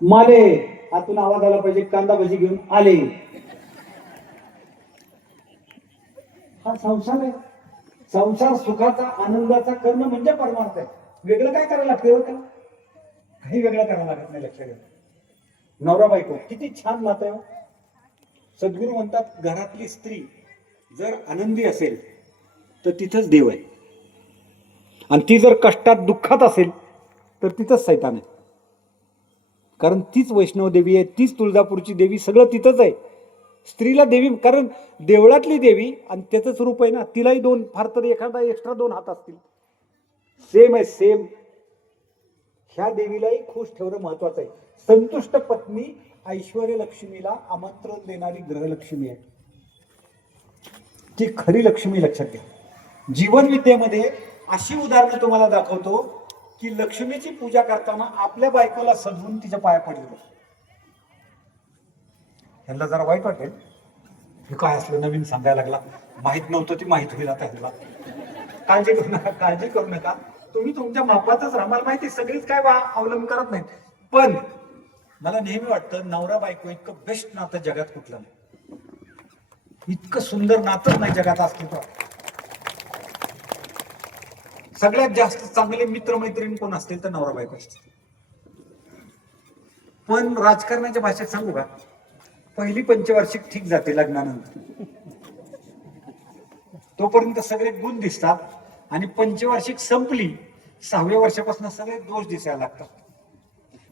माले आतून आवाज आला पाहिजे, कांदा भजी घेऊन आले. हा संसार आहे. संसार सुखाचा आनंदाचा करणं म्हणजे परमार्थ आहे. वेगळं काय करायला लागते हो त्याला? काही वेगळं करायला लागत नाही. लक्षात घ्या. नवरा बायको किती छान नातं आहे. सद्गुरू म्हणतात घरातली स्त्री जर आनंदी असेल तर तिथंच देव आहे, आणि ती जर कष्टात दुःखात असेल तर तिथंच सैतान आहे. कारण तीच वैष्णव देवी आहे, तीच तुळजापूरची देवी, सगळं तिथंच आहे. स्त्रीला देवी, कारण देवळातली देवी आणि त्याचंच रूप आहे ना. तिलाही दोन, फार तर एखादा एक्स्ट्रा दोन हात असतील. सेम आहे, सेम. ह्या देवीलाही खुश ठेवणं महत्वाचं आहे. संतुष्ट पत्नी ऐश्वर्य लक्ष्मीला आमंत्रण देणारी ग्रहलक्ष्मी आहे. ती खरी लक्ष्मी. लक्षात घ्या. जीवन विद्येमध्ये अशी उदाहरणं तुम्हाला दाखवतो की लक्ष्मीची पूजा करताना आपल्या बायकोला सजवून तिच्या पाया पडलेलं. ह्यांना जरा वाईट वाटेल, हे काय असलं नवीन सांगायला लागला, माहित नव्हतं, ती माहित होईल आता ह्यांना. काळजी करू नका, काळजी करू नका. तुम्ही तुमच्या मापातच राहा. मला माहिती सगळीच काय अवलंब करत नाहीत, पण मला नेहमी वाटतं नवरा बायको इतकं बेस्ट नातं जगात कुठलं नाही. इतकं सुंदर नातं नाही जगात अस्तित्व. सगळ्यात जास्त चांगले मित्रमैत्रीण कोण असतील तर नवरा बायको असतील. पण राजकारणाच्या भाषेत सांगू का, पहिली पंचवार्षिक ठीक जाते, लग्नानंतर तोपर्यंत सगळे गुण दिसतात, आणि पंचवार्षिक संपली 6व्या वर्षापासून सगळे दोष दिसायला लागतात.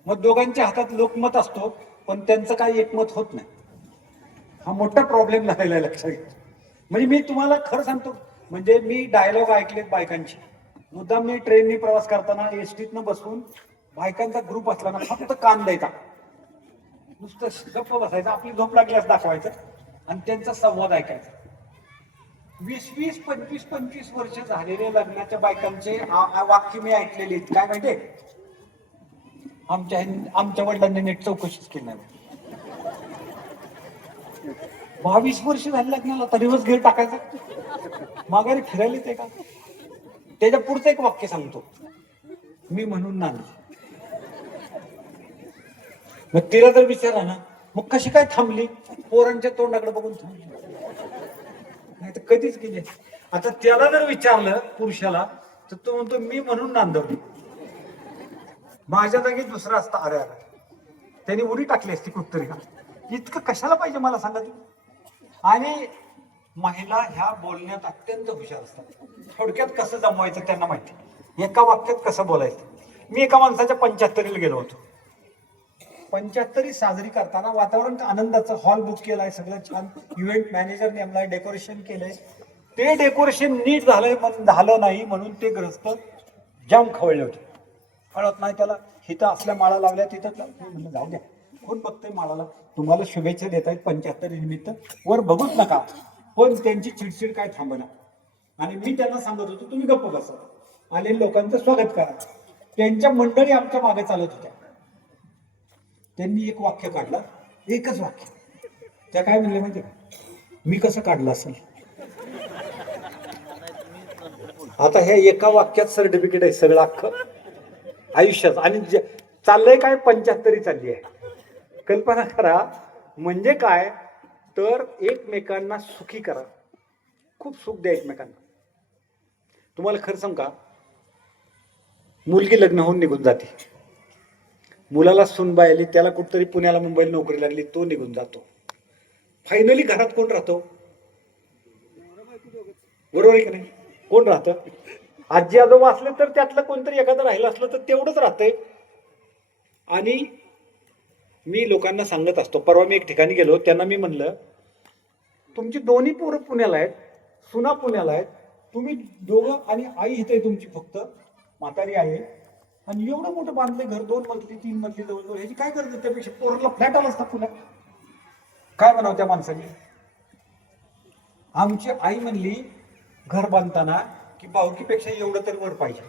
मग दोघांच्या हातात लोकमत असतो, पण त्यांचं काही एकमत होत नाही. हा मोठा प्रॉब्लेम झालेला आहे. लक्षात घ्या. म्हणजे मी तुम्हाला खरं सांगतो, म्हणजे मी डायलॉग ऐकलेत बायकांची. मुद्दाम मी ट्रेननी प्रवास करताना एसटीतनं बसून बायकांचा ग्रुप असला ना, फक्त कान द्यायचा, नुसतं गप्प बसायचं, आपली झोप लागल्यास दाखवायचं आणि त्यांचा संवाद ऐकायचा. 20-20, 25-25 वर्ष झालेले लग्नाच्या बायकांचे वाक्य मी ऐकलेले. काय माहितीये, आमच्या वडिलांनी नीट चौकशीच केली नाही. 22 वर्ष झाली लग्नाला, तर दिवस घेर टाकायचा, माघारी फिरायला येते का? त्याच्या पुढचं एक वाक्य सांगतो, मी म्हणून नांद. मग तिला जर विचारला ना, मग कशी काय थांबली? पोरांच्या तोंडाकडे बघून थांबली, नाही तर कधीच गेले. आता त्याला जर विचारलं पुरुषाला, तर तो म्हणतो मी म्हणून नांदवली. माझ्या जागी दुसरा असता, अरे अरे त्यांनी उडी टाकली असती कुठतरी का. इतकं कशाला पाहिजे मला सांगा तुम्ही. आणि महिला ह्या बोलण्यात अत्यंत हुशार असतात. थोडक्यात कसं जमवायचं त्यांना माहिती, एका वाक्यात कसं बोलायचं. मी एका माणसाच्या 75ला गेलो होतो. 75 साजरी करताना वातावरण आनंदाचं, हॉल बुक केलाय, सगळं छान, इव्हेंट मॅनेजर नेमलाय, डेकोरेशन केलंय. ते डेकोरेशन नीट झालं नाही म्हणून ते ग्रस्त जाम खवळले होते. कळत नाही त्याला, हिथं असल्या माळा लावल्या, तिथं म्हणलं जाऊ द्या, कोण बघतंय माळाला. तुम्हाला शुभेच्छा देत आहेत 75 निमित्त, वर बघूच नका. पण त्यांची चिडचिड काय थांबना. आणि मी त्यांना सांगत होतो तुम्ही गप्प बसा, आलेल्या लोकांचं स्वागत करा. त्यांच्या मंडळी आमच्या मागे चालत होत्या. त्यांनी एक वाक्य काढलं, एकच वाक्य. त्या काय म्हणले माहिती का, मी कसं काढलं असेल. आता ह्या एका वाक्यात सर्टिफिकेट आहे सगळं अख्खं आयुष्यात. आणि चाललंय काय, 75 चालली आहे. कल्पना करा. म्हणजे काय तर एकमेकांना सुखी करा, खूप सुख द्या एकमेकांना. तुम्हाला खरं सांगू का, मुलगी लग्न होऊन निघून जाते, मुलाला सूनबाई आली, त्याला कुठतरी पुण्याला मुंबईला नोकरी लागली, तो निघून जातो. फायनली घरात कोण राहतो? बरोबर आहे की नाही? कोण राहतं? आजी आजोबा असले तर त्यातलं कोणतरी एखादं राहिलं असलं तर तेवढंच राहतंय. आणि मी लोकांना सांगत असतो, परवा मी एक ठिकाणी गेलो, त्यांना मी म्हणलं तुमची दोन्ही पोरं पुण्याला आहेत, सुना पुण्याला आहेत, तुम्ही दोघं आणि आई इथे तुमची फक्त म्हातारी आहे, आणि एवढं मोठं बांधले घर, 2 मजली 3 मजली जवळजवळ, ह्याची काय गरज? त्यापेक्षा पोराला फ्लॅट आला असता पुण्यात. काय म्हणावं त्या माणसाने? आमची आई म्हणली घर बांधताना की बावकीपेक्षा एवढं तर वर पाहिजे.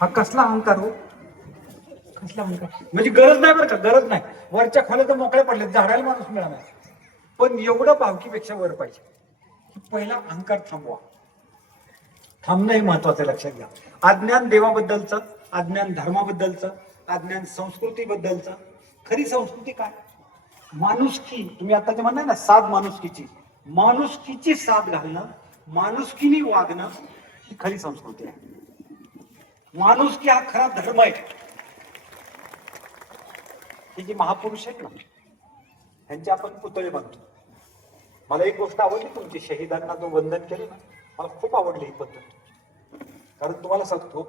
हा कसला अहंकार हो, कसला अहंकार. म्हणजे गरज नाही बरं का, गरज नाही. वरच्या खोल्या तर मोकळ्या पडल्या, झाडायला माणूस मिळाला, पण एवढं बावकीपेक्षा वर पाहिजे. पहिला अहंकार थांबवा. थांबणं हे महत्वाचं, लक्षात घ्या. अज्ञान देवाबद्दलचं अज्ञान धर्माबद्दलचं, अज्ञान संस्कृतीबद्दलचं. खरी संस्कृती काय? माणुसकी. तुम्ही आता जे म्हणताय ना साध माणुसकीची, माणुसकीची साथ घालणं, माणुसकीने वागणं, ही खरी संस्कृती आहे. माणुसकी हा खरा धर्म आहे. हे जे महापुरुष आहेत ना, यांचे आपण पुतळे बांधतो. मला एक गोष्ट आवडली तुमची, शहीदांना जो वंदन केलं ना, मला खूप आवडली ही पद्धत. कारण तुम्हाला सांगतो,